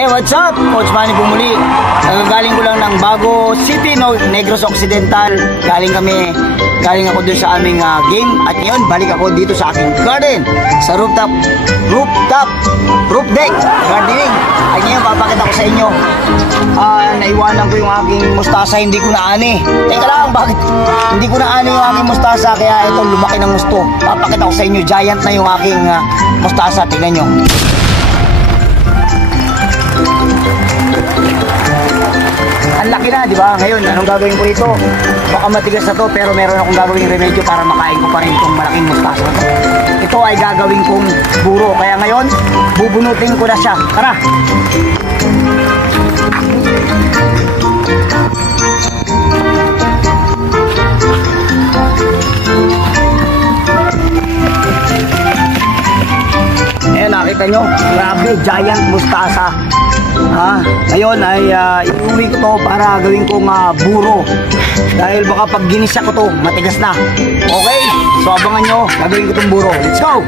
Hey, what's up? Coach Manny po muli. Galing ko lang ng Bago City, Negros Occidental. Galing ako dun sa aming game. At ngayon, balik ako dito sa aking garden. Sa roof deck gardening. At ngayon, papakita ko sa inyo. Naiwanan ko yung aking mustasa, hindi ko naani. Teka lang, bakit? Hindi ko naani yung aking mustasa, kaya ito, lumaki ng gusto. Papakita ko sa inyo, giant na yung aking mustasa. Tingnan nyo. Ang laki na, di ba? Ngayon, anong gagawin ko dito? Baka matigas na to, pero meron akong gagawing remedyo para makain ko pa rin itong malaking mustasa na to. Ito ay gagawin kong buro. Kaya ngayon, bubunutin ko na siya. Tara! Ayan, nakita nyo? Grabe, giant mustasa. Ngayon ay iuwi ko to para gawin kong buro. Dahil baka pag ginisya ko to, matigas na. Okay? So abangan nyo, gagawin ko tong buro. Let's go!